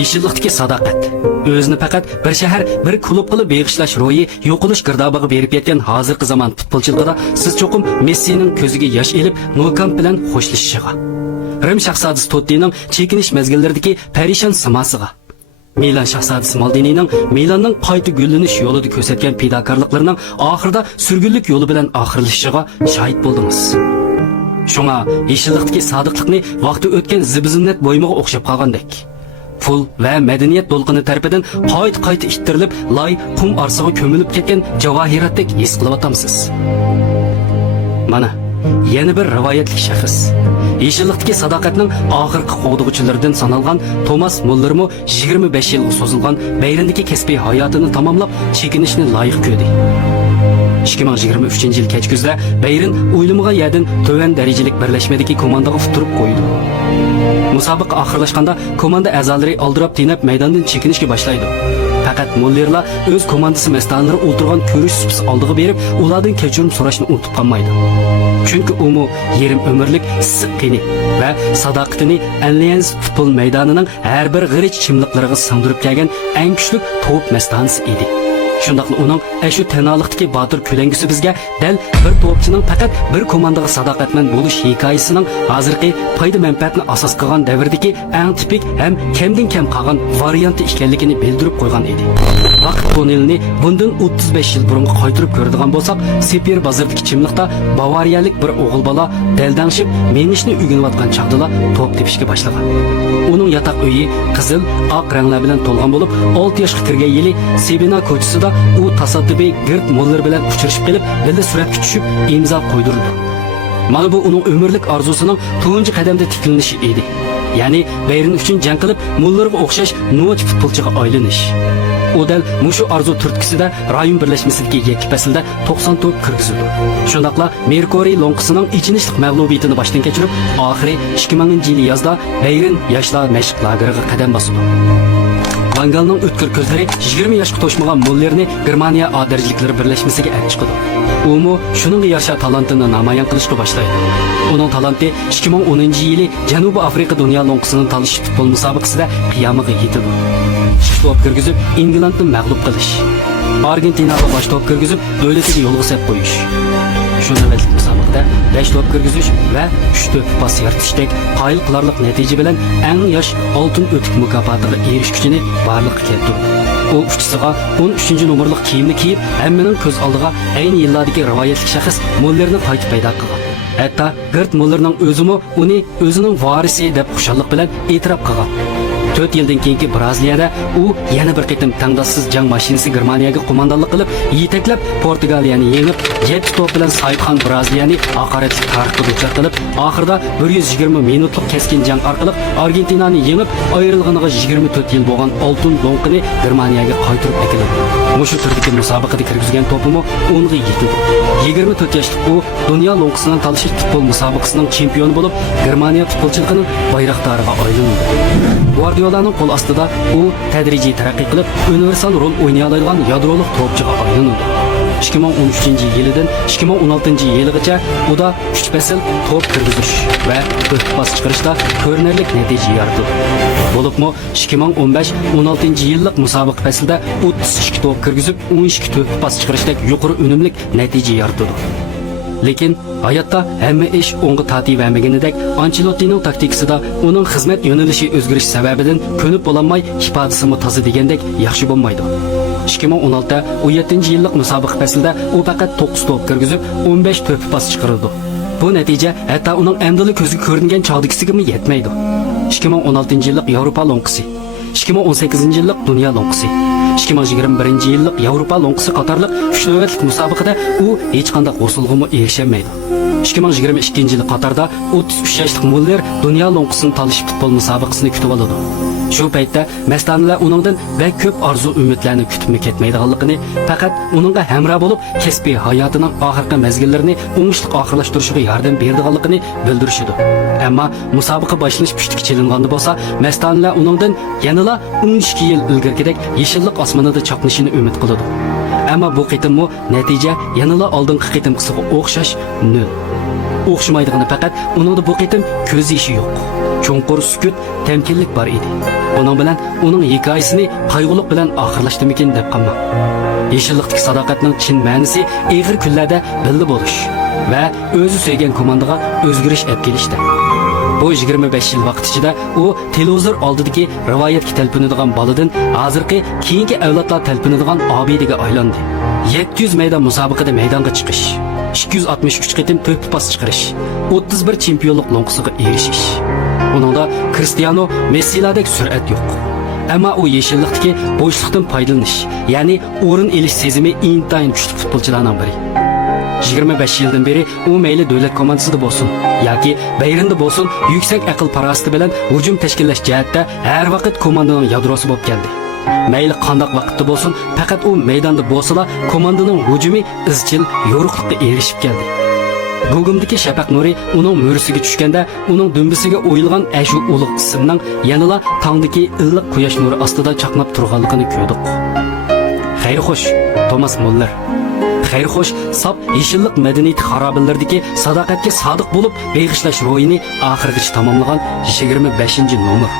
Yeşillikdagi sadoqat. O'zini faqat bir shahar, bir klub qilib beg'ishlash ro'yi yo'qolish girdobig'iga berib yetgan hozirgi zamon futbolchiligida siz cho'qim Messining ko'ziga yosh elib, Nokamp bilan xo'shlashishiga. Rim shahzodasi Tottining chekinish mezgillaridagi parishon simosiga. Milan shahzodasi Maldinining Milanning qayta gullanish yo'lida ko'rsatgan fidokorliklarining oxirida surgunlik yo'li bilan oxirlashishiga shohid bo'ldingiz. Shunga yeşillikdagi sodiqlikni vaqti o'tgan zibizinnat bo'yimiga o'xshab qolgandek. Pul va madaniyat to'lqini tarafidan qayta ittirilib, loy qum orsiga ko'milib ketgan javohiratdek his qilyapsiz. Mana yana bir rivoyatli shaxs. Yeşillikdagi sadoqatning oxirgi qo'g'dug'chilaridan sanalgan Thomas Mullermo 25 yilga so'zilgan bayrandagi kasbiy hayotini tamomlab chekinishni loyiq ko'rdi. 2023 yil kechkuzda Bayern o'ylamagan yerdan to'van darajalik birlashmadagi komandaga futurib qo'ydi. Musobaqa oxirlashganda komanda a'zolari oldirab tinab maydondan chekinishga boshlaydi. Faqat Mullerlar o'z komandasi mas'ullari o'tirgan ko'rish supisi oldiga berib, ulardan kechirim so'rashni unutib qolmaydi. Chunki u yerim umrlik issiqqini va sadoqatini Allianz futbol maydonining har bir g'irich chimliqlariga singdirib kelgan eng kuchli to'p mas'ulasi edi. Shundaqla uning shu tanolikdagi botir ko'langisi bizga dal bir to'pchining faqat bir komandaga sadoqatman bo'lish hikoyasining hozirgi foyda manfaatni asos qilgan davrdagi eng tipik ham kamdan kam qolgan varianti ekanligini bildirib qo'ygan edi. Vaqt tonelini bundan 35 yil burun qaytirib ko'radigan bo'lsak, Sepier bozordagi chimliqda bavariyalik bir o'g'il bola daldangshib menishni o'rganayotgan chaqdala to'p tepishga boshlagan. Uning yotoq uyi qizil, oq ranglar bilan to'lgan bo'lib, 6 yoshga kirgan yili Sebina ko'chisida u tasaddubiy Gert Muller bilan uchrashib kelib, birga suratga tushib, imzo qo'ydirdi. Mana bu uning umrlik orzusining tunji qadamda tiklanishi edi. Ya'ni Bayern uchun jang qilib, Mullerga o'xshash noch futbolchiga aylanish. U dal mushu arzu turtkisida rayon birlashmasidagi yakka faslda 90 to'p kirgizdi. Shundaqla Mercury Lonqisining ichinishlik mag'lubiyatini boshdan kechirib, oxiri 2000-yil yozda Bayern yoshlar mashq lageriga qadam bosdi. Van Gaalning o'tkir ko'zlari 20 yoshga to'shmagan Mullerni Germaniya A darajaliklari birlashmasiga olib chiqdi. U shuning yarasha talantini namoyon qilishga boshlaydi. Uning talanti 2010-yili Janubiy Afrika dunyo lonqisining talish futbol musobaqasida qiyomiga yetdi. To'p kirgizib, Englandni mag'lub qilish. Argentinaga bosh to'p kirgizib, davlatiga yo'lga sep qo'yish. Shu navbatlik musobaqada 5 to'p kirgizish va 3 to'p pas yaratishdek qoyil qilarlik natija bilan eng yosh oltin o'tik mukofotiga erishishini barliqqa keltirdi. U uchchisiga 13-nomerlik kiyimni kiyib, hammaning ko'z oldiga ayni yillardagi rivoyatli shaxs Mullerni qaytib paydo qilgan. Hatto Gert Mullerning o'zimi uni o'zining varisi deb xushonlik bilan e'tirof qilgan. 4 yildan keyingi Braziliyada u yana bir qitim tangdossiz jang mashinasi Germaniyaga qo'mondonlik qilib, yetaklab Portugaliyani yengib, 7 to'p bilan saytxon Braziliyani haqoratli tarixga duchor qilib, oxirida 120 minutlik keskin jang orqali Argentinani yengib, ayrilganiga 24 yil bo'lgan oltin lonqini Germaniyaga qaytarib akildi. Mushu turdagi musobaqada kirgizgan to'pimi 10 ga yetdi. 24 yoshli u dunyo lonqisining talish futbol musobaqasining chempioni bo'lib, Germaniya futbolchiligining bayroqdoriga aylandi. Guardiola'ning qo'l ostida u tadrijiy taraqqiy qilib, universal rol o'ynay oladigan yadroliq to'pchiga aylandi. 2013-yildan 2016-yilgacha u da 3 fasl to'p kirgizish va to'p pas chiqarishda ko'rinarli natija yaratdi. Bo'libmi 2015-16-yillik musobaqa faslida 32 to'p kirgizib, 12 to'p pas chiqarishdek yuqori unumli natija yaratdi. Lekin hayotda hamma ish o'ng'i tativamaganidek Ancelottining taktikasida uning xizmat yo'nalishi o'zgarish sababidan ko'nib bo'lolmay ifodasimi toza degandek yaxshi bo'lmaydi. 2016 17-yillik musobaqa faslida u faqat 9 to'p kirgizib, 15 to'p pas chiqardi. Bu natija hatto uning amdili ko'ziga ko'ringan chog'dagisiga yetmaydi. 2016-yillik Yevropa lonqisi, 2018-yillik dunyo lonqisi, 2021-yillik Yevropa lonqisi qatorliq 3 navbatlik musobaqada u hech qanday g'usulg'imi erishamaydi. 2022-yil Qatarda 33 yoshli Muller dunyo lonqisini talish futbol musobaqasini kutib oladi. Shu paytda mastanalar uningdan va ko'p orzu umidlarni kutib ketmaydiganligini, faqat uningga hamroh bo'lib, kasbiy hayotining oxirgi mezgillarini o'ngishli oxirlashtirishiga yordam berdiganligini bildirishdi. Ammo musobaqa boshlanish pushtiga chilinganda bo'lsa, mastanalar uningdan yanada 12 yil ilgarigidek yeshillik osmonida chaqnashini umid qiladi. Ammo bu qitimmi natija yanada oldingi qitimqisiga o'xshash 0. O'xshamaydigani faqat uningda bu qitim ko'z yoshi yo'q. Cho'nqur sukut, temkinlik bor edi. Buning bilan uning hikoyasini qayg'uliq bilan oxirlashdimikin deb qolma. Yeshillikdagi sadoqatning chin ma'nosi og'ir kunlarda birga bo'lish va o'zi sevgan komandaga o'zgarish olib kelishdi. Bu 25 yil vaqt ichida u televizor oldidagi rivoyatga talpinadigan boladan hozirgi keyingi avlodlar talpinadigan obidaga aylandi. 700 maydon musobaqada maydonga chiqish, 263 qitim to'p pas chiqarish, 31 chempionlik lonqisiga erishish. Uningda Cristiano Messi'lardek sur'at yo'q. Ammo u yeshillikdagi bo'shliqdan foydalanish, ya'ni o'rin elish sezimi intayin kuchli futbolchilarning biri. 25 yildan beri u mayli davlat komandasida bo'lsin yoki bayrinda bo'lsin, yuksak aql parosati bilan hujum tashkillash jihatda har vaqt komandaning yadrosi bo'lib keldi. Mayli qandoq vaqtda bo'lsin, faqat u maydonda bo'lsa, komandaning hujumi izchil yo'riqlikka erishib keldi. Gugumdagi shafaq nuri uning mo'risiga tushganda, uning dumbisiga o'yilgan ashu ulug' ismning yanala tongdagi illiq quyosh nuri ostida chaqnab turganligini ko'rdik. Xayr xo'sh, Thomas Muller. Xayr xo'sh, sap yeshillik madaniyat xarobalardagi sadoqatga sodiq bo'lib, beg'ishlash ro'yini oxirigacha tamomlagan 25-nomer.